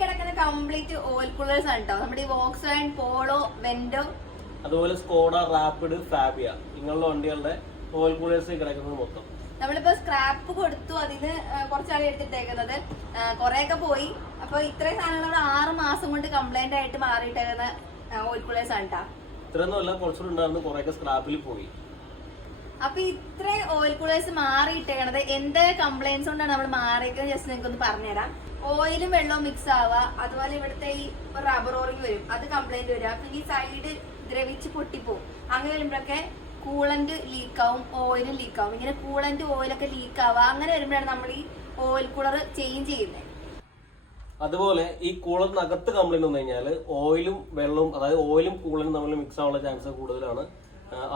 കിടക്കുന്ന complete oil coolers ആണ് കേട്ടോ. നമ്മുടെ ഈ വോക്സ്വാഗൺ പോളോ, വെന്റോ, അതുപോലെ സ്കോഡ, റാപ്പിഡ്, ഫാബിയ ഇങ്ങനെയുള്ള വണ്ടികളുടെ ഓയിൽ കൂളേഴ്സ് കിടക്കുന്നത് മൊത്തം. നമ്മളിപ്പോ സ്ക്രാപ്പ് കൊടുത്തു, അതിന് കുറച്ചാണ് എടുത്തിട്ടേക്കുന്നത്. കൊറേയൊക്കെ പോയി. അപ്പൊ ഇത്രയും സാധനങ്ങൾ 6 മാസം കൊണ്ട് കംപ്ലൈന്റ് ആയിട്ട് മാറിയിട്ടേക്കുന്ന ഓയിൽ കൂളേഴ്സ് ആണ് കേട്ടോ. ഇത്രയൊന്നുമല്ല, കുറച്ചുകൂടി ഉണ്ടായിരുന്നു, കുറെയൊക്കെ സ്ക്രാപ്പിൽ പോയി. അപ്പൊ ഇത്രയും ഓയിൽ കൂളേഴ്സ് മാറിയിട്ടേക്കണത് എന്ത് കംപ്ലൈന്റ്സ് കൊണ്ടാണ് നമ്മൾ മാറിയിരിക്കുന്നത് ജസ്റ്റ് നിങ്ങൾക്ക് ഒന്ന് പറഞ്ഞുതരാം. ഓയിലും വെള്ളവും മിക്സ് ആവുക, അതുപോലെ ഇവിടുത്തെ ഈ റബ്ബർ ഓറിങ് വരും, അത് കംപ്ലൈന്റ് വരിക, പിന്നെ ഈ സൈഡ് ദ്രവിച്ച് പൊട്ടിപ്പോവും. അങ്ങനെ വരുമ്പോഴൊക്കെ കൂളന്റ് ലീക്ക് ആവും, ഓയിലും ലീക്ക് ആവും. ഇങ്ങനെ കൂളന്റ് ഓയിലൊക്കെ ലീക്ക് ആവുക, അങ്ങനെ വരുമ്പോഴാണ് നമ്മൾ ഈ ഓയിൽ കൂളർ ചേഞ്ച് ചെയ്യുന്നത്. അതുപോലെ ഈ കൂളറിനകത്ത് കംപ്ലൈന്റ് വന്നു കഴിഞ്ഞാൽ ഓയിലും വെള്ളവും, അതായത് ഓയിലും കൂളനും തമ്മിൽ മിക്സ് ആവാനുള്ള ചാൻസ് കൂടുതലാണ്.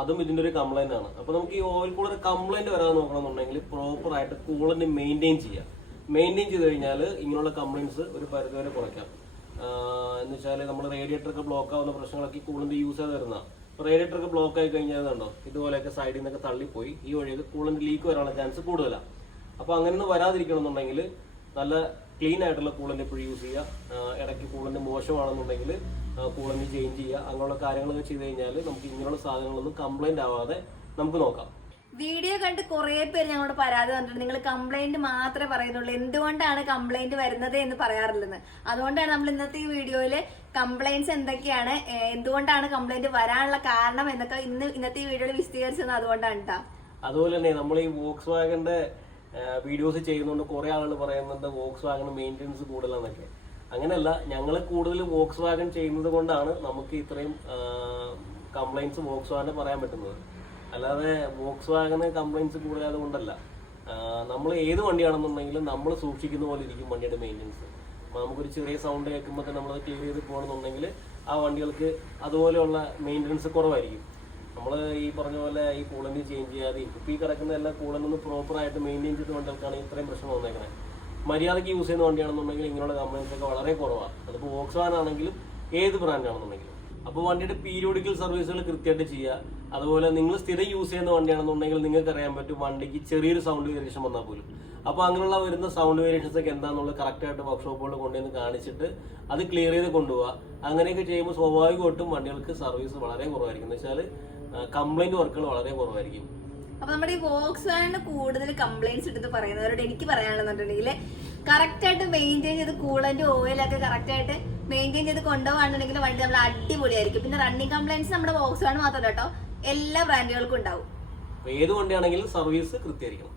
അതും ഇതിന്റെ ഒരു കംപ്ലൈന്റ് ആണ്. അപ്പൊ നമുക്ക് ഈ ഓയിൽ കൂളർ കംപ്ലൈന്റ് വരാതെ നോക്കണമെന്നുണ്ടെങ്കിൽ പ്രോപ്പർ ആയിട്ട് കൂളന്റ് മെയിൻറ്റെയിൻ ചെയ്യാം. മെയിൻറ്റെയിൻ ചെയ്ത് കഴിഞ്ഞാൽ ഇങ്ങനെയുള്ള കംപ്ലൈന്റ്സ് ഒരു പരിധിവരെ കുറയ്ക്കാം. എന്ന് വെച്ചാൽ നമ്മൾ റേഡിയേറ്ററൊക്കെ ബ്ലോക്ക് ആവുന്ന പ്രശ്നങ്ങളൊക്കെ കൂളന്റ് യൂസ് ചെയ്ത് വരുന്ന. റേഡിയേറ്ററൊക്കെ ബ്ലോക്ക് ആയി കഴിഞ്ഞാൽ കണ്ടോ, ഇതുപോലെയൊക്കെ സൈഡിൽ നിന്നൊക്കെ തള്ളിപ്പോയി ഈ വഴിയൊക്കെ കൂളന്റ് ലീക്ക് വരാനുള്ള ചാൻസ് കൂടുതലാണ്. അപ്പൊ അങ്ങനെയൊന്നും വരാതിരിക്കണം എന്നുണ്ടെങ്കിൽ നല്ല ക്ലീൻ ആയിട്ടുള്ള കൂളന്റ് എപ്പോഴും യൂസ് ചെയ്യുക. ഇടയ്ക്ക് കൂളന്റ് മോശമാണെന്നുണ്ടെങ്കിൽ കൂളന്റ് ചേഞ്ച് ചെയ്യുക. അങ്ങനെയുള്ള കാര്യങ്ങളൊക്കെ ചെയ്ത് കഴിഞ്ഞാൽ നമുക്ക് ഇങ്ങനെയുള്ള സാധനങ്ങളൊന്നും കംപ്ലൈന്റ് ആവാതെ നമുക്ക് നോക്കാം. വീഡിയോ കണ്ട് കുറെ പേര് ഞങ്ങളോട് പരാതി പറഞ്ഞിട്ടുണ്ട്, നിങ്ങൾ കംപ്ലൈന്റ് മാത്രമേ പറയുന്നുള്ളൂ, എന്തുകൊണ്ടാണ് കംപ്ലൈന്റ് വരുന്നത് എന്ന് പറയാറില്ലെന്ന്. അതുകൊണ്ടാണ് നമ്മൾ ഇന്നത്തെ ഈ വീഡിയോയില് കംപ്ലൈന്റ്സ് എന്തൊക്കെയാണ്, എന്തുകൊണ്ടാണ് കംപ്ലൈന്റ് വരാനുള്ള കാരണം എന്നൊക്കെ ഇന്നത്തെ ഈ വീഡിയോയിൽ വിശദീകരിച്ചത് അതുകൊണ്ടാണ് കേട്ടോ. അതുപോലെ തന്നെ നമ്മൾ ഈ വോക്സ്വാഗന്റെ വീഡിയോസ് ചെയ്യുന്നതുകൊണ്ട് കുറെ ആളുകൾ പറയുന്നുണ്ട് വോക്സ്വാഗൺ മെയിൻ്റെനൻസ് കൂടുതലാണെന്നൊക്കെ. അങ്ങനെയല്ല, ഞങ്ങൾ കൂടുതൽ വോക്സ്വാഗൺ ചെയ്യുന്നത് കൊണ്ടാണ് നമുക്ക് ഇത്രയും കംപ്ലൈന്റ്സ് വോക്സ്വാഗന് പറയാൻ പറ്റുന്നത്. അല്ലാതെ വോക്സ്വാഗന് കംപ്ലൈന്റ്സ് കൂടുതലായത് കൊണ്ടല്ല. നമ്മൾ ഏത് വണ്ടിയാണെന്നുണ്ടെങ്കിലും നമ്മൾ സൂക്ഷിക്കുന്ന പോലെ ഇരിക്കും വണ്ടിയുടെ മെയിൻ്റെനൻസ്. നമുക്കൊരു ചെറിയ സൗണ്ട് കേൾക്കുമ്പോൾ തന്നെ നമ്മളത് ക്ലിയർ ചെയ്ത് പോകണമെന്നുണ്ടെങ്കിൽ ആ വണ്ടികൾക്ക് അതുപോലെയുള്ള മെയിൻ്റെനൻസ് കുറവായിരിക്കും. നമ്മൾ ഈ പറഞ്ഞ പോലെ ഈ കൂളന്റ് ചേഞ്ച് ചെയ്യാതെ ഇപ്പം ഈ കിടക്കുന്ന എല്ലാ കൂളൻ്റ് പ്രോപ്പറായിട്ട് മെയിൻറ്റെയിൻ ചെയ്ത വണ്ടികൾക്കാണ് ഇത്രയും പ്രശ്നം വന്നേക്കുന്നത്. മര്യാദയ്ക്ക് യൂസ് ചെയ്യുന്ന വണ്ടിയാണെന്നുണ്ടെങ്കിൽ ഇങ്ങനെയുള്ള കംപ്ലൈൻസ് ഒക്കെ വളരെ കുറവാണ്. അതിപ്പോൾ വോക്സ്വാഗൺ ആണെങ്കിലും ഏത് ബ്രാൻഡാണെന്നുണ്ടെങ്കിലും. അപ്പോൾ വണ്ടിയുടെ പീരിയോഡിക്കൽ സർവീസുകൾ കൃത്യമായിട്ട് ചെയ്യുക. അതുപോലെ നിങ്ങൾ സ്ഥിരം യൂസ് ചെയ്യുന്ന വണ്ടിയാണെന്നുണ്ടെങ്കിൽ നിങ്ങൾക്ക് അറിയാൻ പറ്റും വണ്ടിക്ക് ചെറിയൊരു സൗണ്ട് വേരിയേഷൻ വന്നാൽ പോലും. അപ്പോൾ അങ്ങനെയുള്ള വരുന്ന സൗണ്ട് വേരിയേഷൻസ് ഒക്കെ എന്താണെന്നുള്ളത് കറക്റ്റായിട്ട് വർക്ക്ഷോപ്പുകളിൽ കൊണ്ടുവന്ന് കാണിച്ചിട്ട് അത് ക്ലിയർ ചെയ്ത് കൊണ്ടുപോകുക. അങ്ങനെയൊക്കെ ചെയ്യുമ്പോൾ സ്വാഭാവികമായിട്ടും വണ്ടികൾക്ക് സർവീസ് വളരെ കുറവായിരിക്കും. എന്ന് വെച്ചാൽ കംപ്ലൈന്റ് വർക്കുകൾ വളരെ കുറവായിരിക്കും. അപ്പൊ നമ്മുടെ ഈ വോക്സ്വാഗണിന് കൂടുതൽ കംപ്ലൈന്റ്സ് എടുത്ത് പറയുന്നവരോട് എനിക്ക് പറയാനുണ്ടെന്നുണ്ടെങ്കിൽ കറക്റ്റ് ആയിട്ട് മെയിൻറ്റെയിൻ ചെയ്ത് കൂളന്റ് ഓയിലൊക്കെ കറക്റ്റ് ആയിട്ട് മെയിൻറ്റെയിൻ ചെയ്ത് കൊണ്ടുപോകാണെന്നുണ്ടെങ്കിൽ വണ്ടി നമ്മൾ അടിപൊളിയായിരിക്കും. പിന്നെ റണ്ണിങ് കംപ്ലൈന്റ്സ് നമ്മുടെ വോക്സ്വാഗൺ മാത്രമല്ല കേട്ടോ, എല്ലാ ബ്രാൻഡുകൾക്കും ഉണ്ടാവും. ഏത് വണ്ടിയാണെങ്കിലും സർവീസ് കൃത്യമായിരിക്കണം.